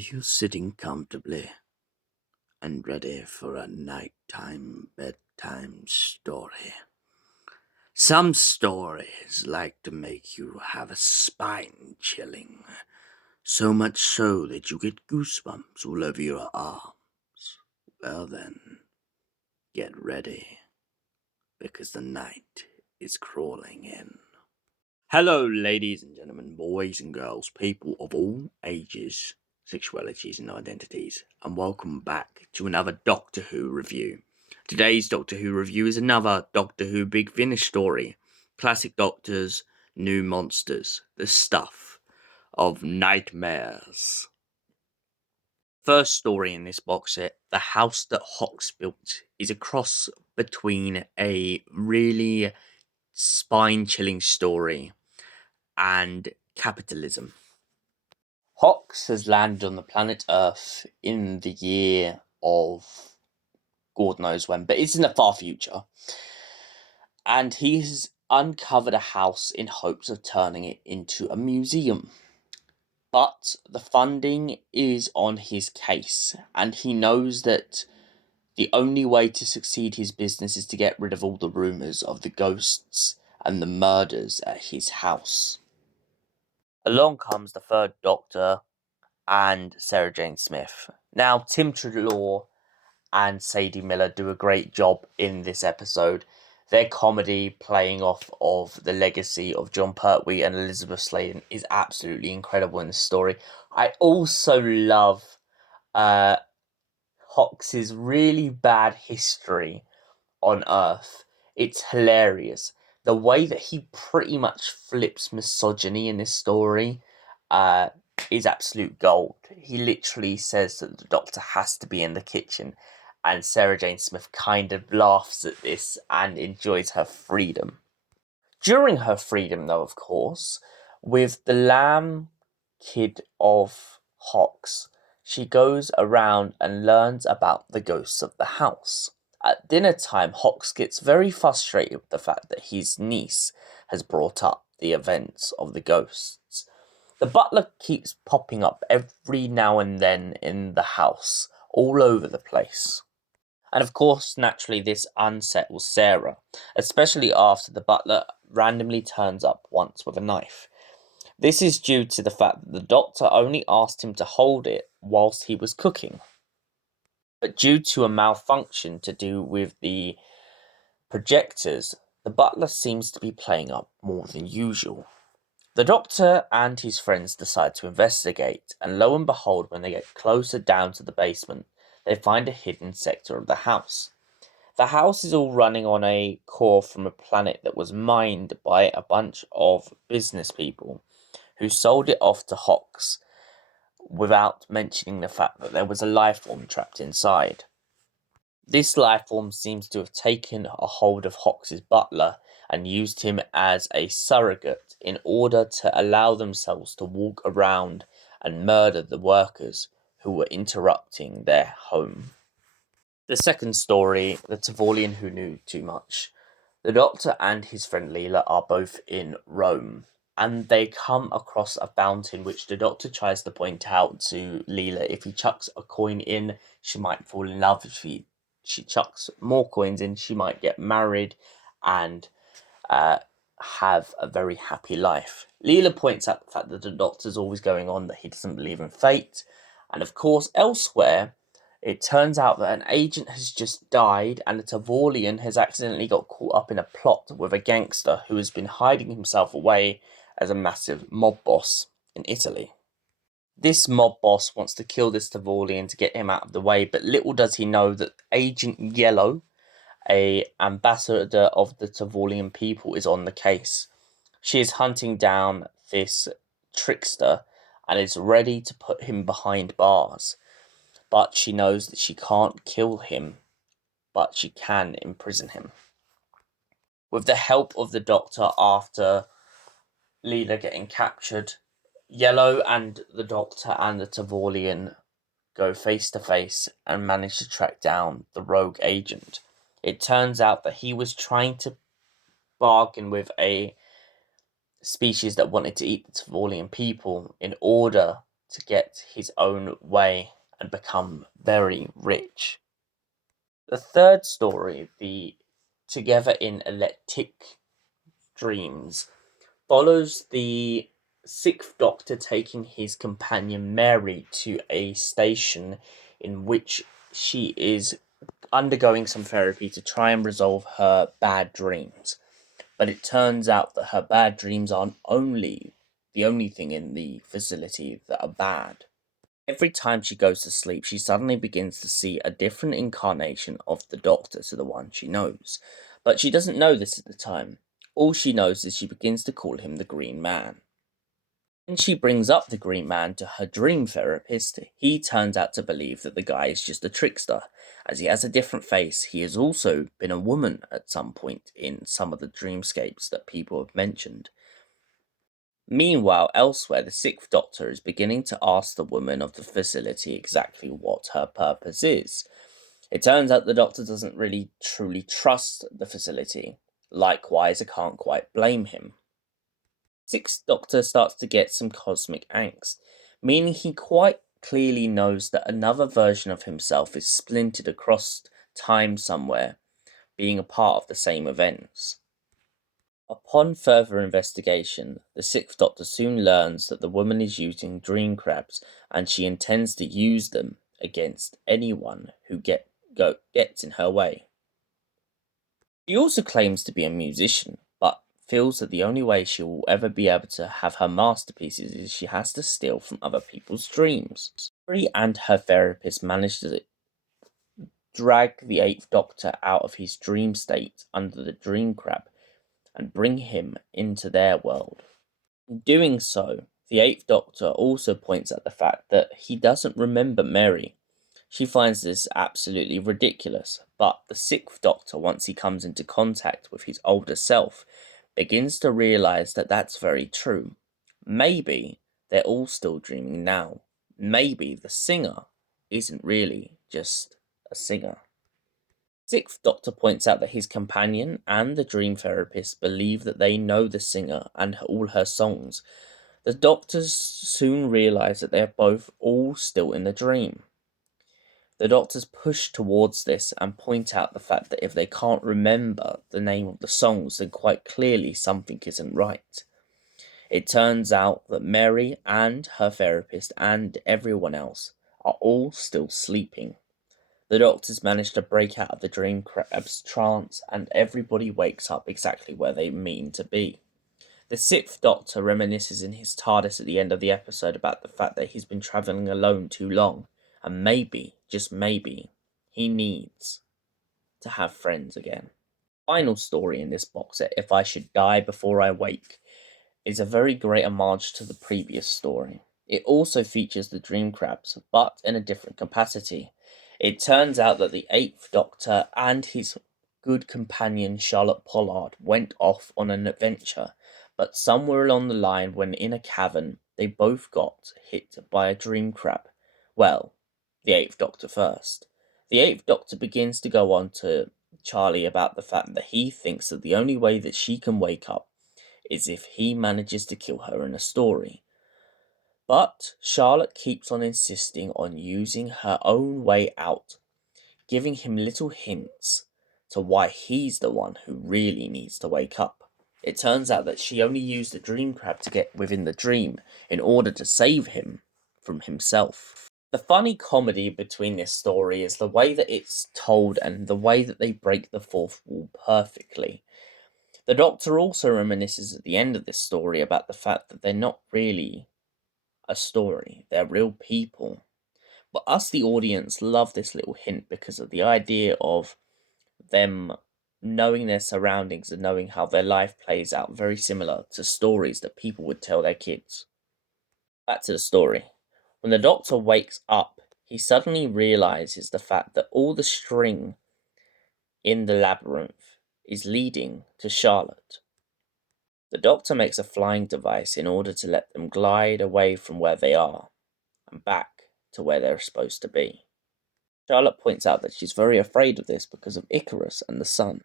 you sitting comfortably and ready for a nighttime bedtime story? Some stories like to make you have a spine chilling, so much so that you get goosebumps all over your arms. Well then, get ready, because the night is crawling in. Hello, ladies and gentlemen, boys and girls, people of all ages, sexualities, and identities, and welcome back to another Doctor Who review. Today's Doctor Who review is another Doctor Who Big Finish story. Classic Doctors, New Monsters, the stuff of nightmares. First story in this box set, The House That Hawks Built, is a cross between a really spine-chilling story and capitalism. Hawks has landed on the planet Earth in the year of God knows when, but it's in the far future. And he's uncovered a house in hopes of turning it into a museum. But the funding is on his case, and he knows that the only way to succeed his business is to get rid of all the rumours of the ghosts and the murders at his house. Along comes the third Doctor and Sarah Jane Smith. Now, Tim Treloar and Sadie Miller do a great job in this episode. Their comedy, playing off of the legacy of John Pertwee and Elizabeth Sladen, is absolutely incredible in this story. I also love Hawks's really bad history on Earth. It's hilarious. The way that he pretty much flips misogyny in this story is absolute gold. He literally says that the Doctor has to be in the kitchen, and Sarah Jane Smith kind of laughs at this and enjoys her freedom. During her freedom, though, of course, with the lamb kid of Hawks, she goes around and learns about the ghosts of the house. At dinner time, Hawks gets very frustrated with the fact that his niece has brought up the events of the ghosts. The butler keeps popping up every now and then in the house, all over the place. And of course, naturally, this unsettles Sarah, especially after the butler randomly turns up once with a knife. This is due to the fact that the Doctor only asked him to hold it whilst he was cooking. But due to a malfunction to do with the projectors, the butler seems to be playing up more than usual. The Doctor and his friends decide to investigate, and lo and behold, when they get closer down to the basement, they find a hidden sector of the house. The house is all running on a core from a planet that was mined by a bunch of business people who sold it off to Hawks, without mentioning the fact that there was a life form trapped inside. This life form seems to have taken a hold of Hawks' butler and used him as a surrogate in order to allow themselves to walk around and murder the workers who were interrupting their home. The second story, The Tavolian Who Knew Too Much. The Doctor and his friend Leela are both in Rome, and they come across a fountain which the Doctor tries to point out to Leela. If he chucks a coin in, she might fall in love. If she chucks more coins in, she might get married and have a very happy life. Leela points out the fact that the Doctor's always going on that he doesn't believe in fate. And of course, elsewhere, it turns out that an agent has just died and a Tavolian has accidentally got caught up in a plot with a gangster who has been hiding himself away as a massive mob boss in Italy. This mob boss wants to kill this Tavolian to get him out of the way, but little does he know that Agent Yellow, an ambassador of the Tavolian people, is on the case. She is hunting down this trickster and is ready to put him behind bars. But she knows that she can't kill him, but she can imprison him. With the help of the Doctor, after Leela getting captured, Yellow and the Doctor and the Tavolian go face to face and manage to track down the rogue agent. It turns out that he was trying to bargain with a species that wanted to eat the Tavolian people in order to get his own way and become very rich. The third story, the Together in Electric Dreams, follows the sixth Doctor taking his companion Mary to a station in which she is undergoing some therapy to try and resolve her bad dreams. But it turns out that her bad dreams aren't the only thing in the facility that are bad. Every time she goes to sleep, she suddenly begins to see a different incarnation of the Doctor to the one she knows. But she doesn't know this at the time. All she knows is she begins to call him the Green Man. When she brings up the Green Man to her dream therapist, he turns out to believe that the guy is just a trickster. As he has a different face, he has also been a woman at some point in some of the dreamscapes that people have mentioned. Meanwhile, elsewhere, the sixth Doctor is beginning to ask the woman of the facility exactly what her purpose is. It turns out the Doctor doesn't really truly trust the facility. Likewise, I can't quite blame him. Sixth Doctor starts to get some cosmic angst, meaning he quite clearly knows that another version of himself is splintered across time somewhere, being a part of the same events. Upon further investigation, the sixth Doctor soon learns that the woman is using dream crabs, and she intends to use them against anyone who gets in her way. She also claims to be a musician, but feels that the only way she will ever be able to have her masterpieces is she has to steal from other people's dreams. Mary and her therapist manage to drag the eighth Doctor out of his dream state under the dream crab and bring him into their world. In doing so, the eighth Doctor also points out the fact that he doesn't remember Mary. She finds this absolutely ridiculous, but the sixth Doctor, once he comes into contact with his older self, begins to realise that that's very true. Maybe they're all still dreaming now. Maybe the singer isn't really just a singer. Sixth Doctor points out that his companion and the dream therapist believe that they know the singer and all her songs. The Doctors soon realise that they are both all still in the dream. The Doctors push towards this and point out the fact that if they can't remember the name of the songs, then quite clearly something isn't right. It turns out that Mary and her therapist and everyone else are all still sleeping. The Doctors manage to break out of the dream crab's trance, and everybody wakes up exactly where they mean to be. The sixth Doctor reminisces in his TARDIS at the end of the episode about the fact that he's been travelling alone too long, and maybe, just maybe, he needs to have friends again. Final story in this box set, If I Should Die Before I Wake, is a very great homage to the previous story. It also features the dream crabs, but in a different capacity. It turns out that the eighth Doctor and his good companion Charlotte Pollard went off on an adventure, but somewhere along the line, when in a cavern, they both got hit by a dream crab. Well, the eighth Doctor first. The eighth Doctor begins to go on to Charlie about the fact that he thinks that the only way that she can wake up is if he manages to kill her in a story. But Charlotte keeps on insisting on using her own way out, giving him little hints to why he's the one who really needs to wake up. It turns out that she only used the dream crab to get within the dream in order to save him from himself. The funny comedy between this story is the way that it's told and the way that they break the fourth wall perfectly. The Doctor also reminisces at the end of this story about the fact that they're not really a story, they're real people. But us, the audience, love this little hint because of the idea of them knowing their surroundings and knowing how their life plays out, very similar to stories that people would tell their kids. Back to the story. When the Doctor wakes up, he suddenly realizes the fact that all the string in the labyrinth is leading to Charlotte. The Doctor makes a flying device in order to let them glide away from where they are and back to where they're supposed to be. Charlotte points out that she's very afraid of this because of Icarus and the sun.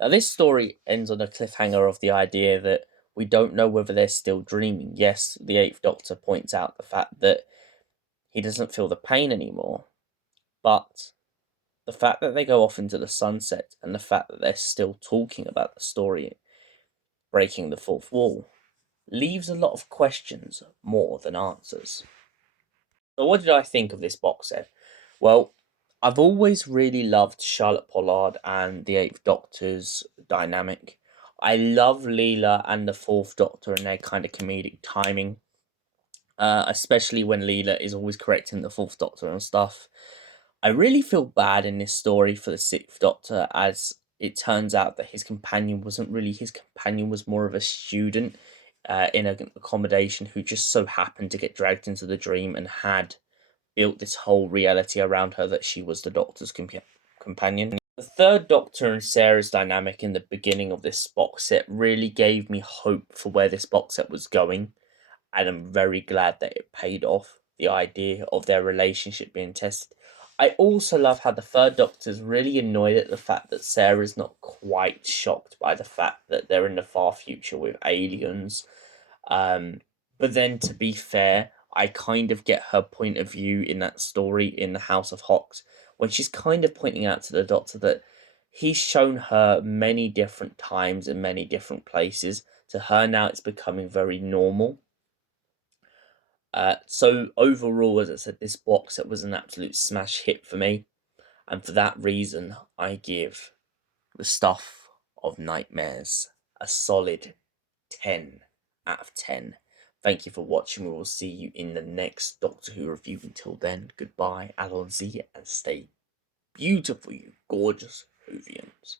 Now, this story ends on a cliffhanger of the idea that We don't know whether they're still dreaming. Yes, the Eighth Doctor points out the fact that he doesn't feel the pain anymore, but the fact that they go off into the sunset and the fact that they're still talking about the story breaking the fourth wall leaves a lot of questions more than answers. So, what did I think of this box set? Well, I've always really loved Charlotte Pollard and the Eighth Doctor's dynamic. I love Leela and the Fourth Doctor and their kind of comedic timing, especially when Leela is always correcting the Fourth Doctor and stuff. I really feel bad in this story for the Sixth Doctor, as it turns out that his companion wasn't really his companion, was more of a student in an accommodation who just so happened to get dragged into the dream and had built this whole reality around her that she was the Doctor's companion. The third Doctor and Sarah's dynamic in the beginning of this box set really gave me hope for where this box set was going, and I'm very glad that it paid off, the idea of their relationship being tested. I also love how the third Doctor's really annoyed at the fact that Sarah's not quite shocked by the fact that they're in the far future with aliens. But then, to be fair, I kind of get her point of view in that story in the House of Hawks, when she's kind of pointing out to the Doctor that he's shown her many different times in many different places. To her now, it's becoming very normal. So overall, as I said, this box set was an absolute smash hit for me, and for that reason, I give The Stuff of Nightmares a solid 10 out of 10. Thank you for watching. We will see you in the next Doctor Who review. Until then, goodbye, Alonzi, and stay beautiful, you gorgeous Whovians.